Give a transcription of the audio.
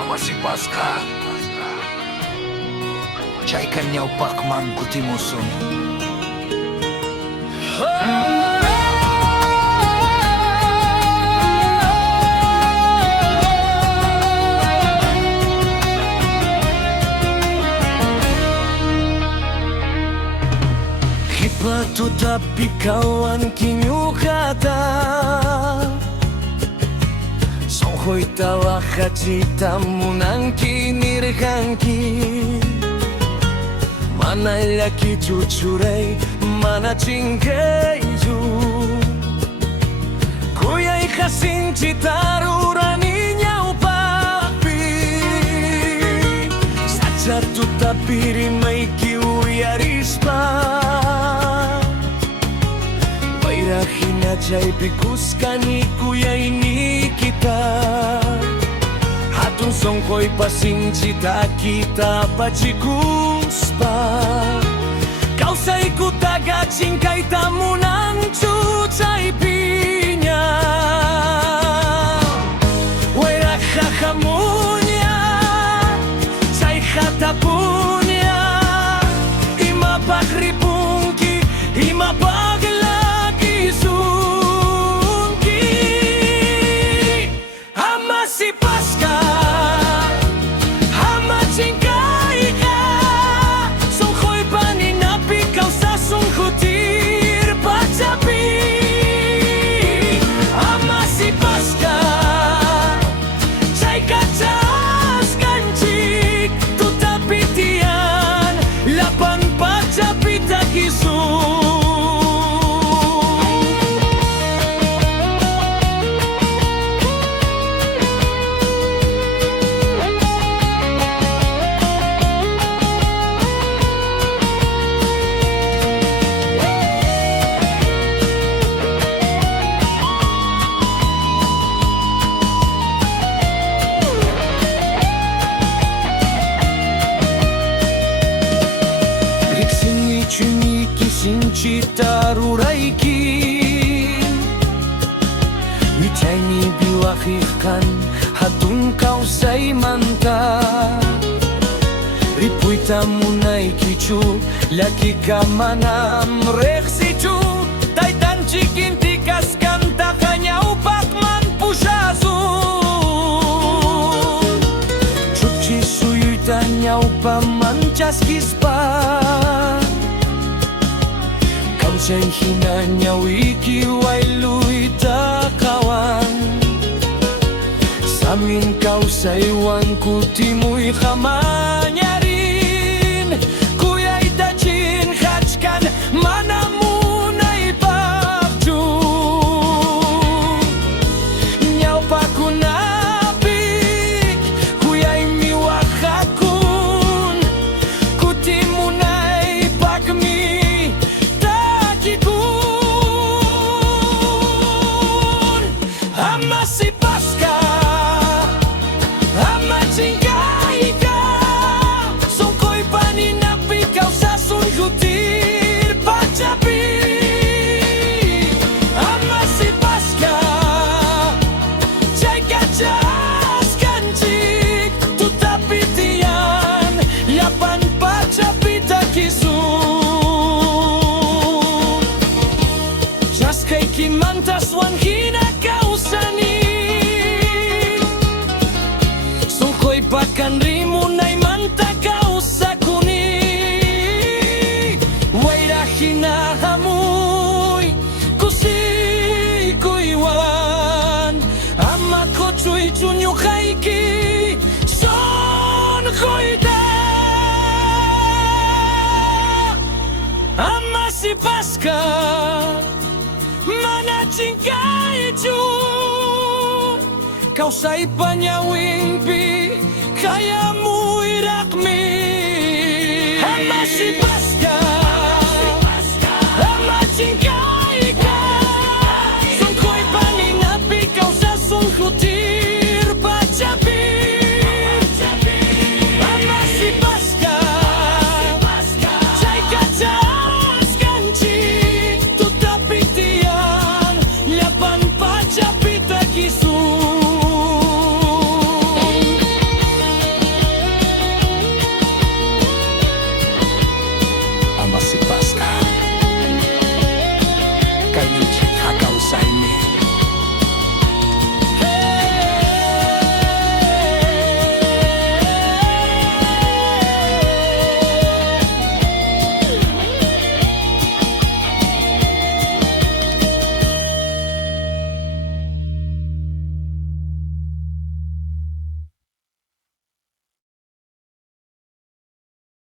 ama si Pasca. Chay kanyaw pakman kutimuson. Tetapi kawan kinyo kata Songhoy tawa kacita mo nang kinirhangki Mana laki cucuray, mana cingkay ju Kuya'y kasing citarurani niyaw papi Saca tutapi rimay kiuyaris pa Rahina jay bikuskan ni kuya ini kita Hatun songkoy pasing cita kita pacikus pa Kau say kutaga cingkay tamu nang cucay pinya Werak kakamunya Say katapunya Ima pagribungki Ima pagla Citarurai-ki Icay ni biwakihkan Hatun kau say manta Ripuy tamunay kichu Laki ka manam reksichu Taitan cikin tikas kanta kanyaw pakman pusyazun Cuci suyuy tanyaw pamancas kispa Siya'y hinanyaw ikiway luy takawan Samin kau sa iwan kutimu'y kamanyarin Kuya'y tachin hachkan manamunay pagdun Nyaw pa kunapik Kuya'y miwakakun Kutimunay pagmi Si Pasca, ama cingkay ka Songkoy paninapi kau sa sungutir pacapi Ama si Pasca, chay kacas kancik Tutapi tiyan, yapan pacapi takisun Jas kay kimantas wan hinakaw sani Bahkan rimunay mantakau sa kuni Waira hinahamoy Kusi kuiwan Ama ko cuy cunyo kaiki Son koida Ama si Pasca Mana cingkay ju Kau say panyawing pi Kaya